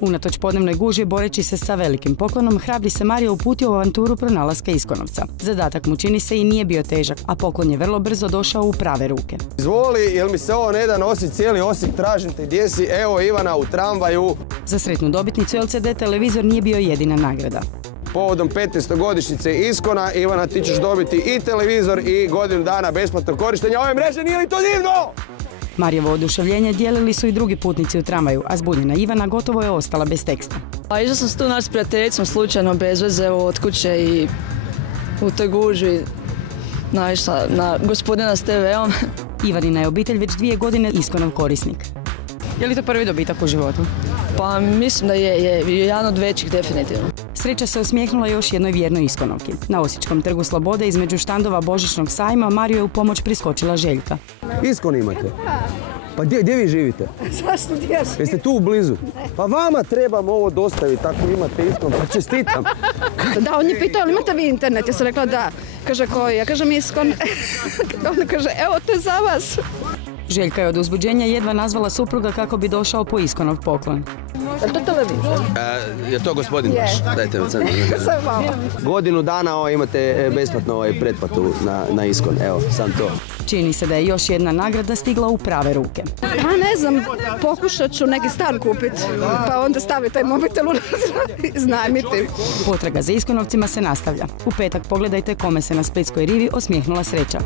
Unatoč podnevnoj gužvi boreći se sa velikim poklonom, hrabri se Mario uputio u avanturu pronalaska Iskonovca. Zadatak mu čini se i nije bio težak, a poklon je vrlo brzo došao u prave ruke. Izvoli, jel mi se ovo ne da nositi cijeli Osijek, tražim te gdje si, evo Ivana u tramvaju. Za sretnu dobitnicu LCD televizor nije bio jedina nagrada. Povodom 15. godišnjice Iskona, Ivana, ti ćeš dobiti i televizor i godinu dana besplatnog korištenja ove mreže, nije li to divno? Marijevo oduševljenje dijelili su i drugi putnici u tramvaju, a zbunjena Ivana gotovo je ostala bez teksta. Išla sam se tu naći s prijateljicom slučajno bez veze od kuće i u toj gužvi naišla na gospodina s TV-om. Ivanina je obitelj već 2 godine Iskonov korisnik. Je li to prvi dobitak u životu? Pa mislim da je jedan od većih definitivno. Sreća se osmijehnula još jednoj vjernoj Iskonovki. Na Osječkom trgu Slobode između štandova Božićnog sajma Mariju je u pomoć priskočila Željka. Iskon imate? Pa gdje vi živite? Jeste tu u blizu? Pa vama trebam ovo dostaviti, ako imate Iskon, pa čestitam. Da, on je pitao, ali imate vi internet? Ja sam rekla da. Kaže, koji? Ja kažem Iskon. On kaže, evo to je za vas. Željka je od uzbuđenja jedva nazvala supruga kako bi došao po Iskonov poklon. Je to televizor? Je to gospodin vaš? Dajte mi godinu dana imate besplatno pretplatu na Iskon, evo, sam to. Čini se da je još jedna nagrada stigla u prave ruke. Pa ne znam, pokušat ću neki stan kupiti, pa onda staviti taj mobitel i iznajmiti. Potraga za Iskonovcima se nastavlja. U petak pogledajte kome se na Splitskoj rivi osmijehnula sreća.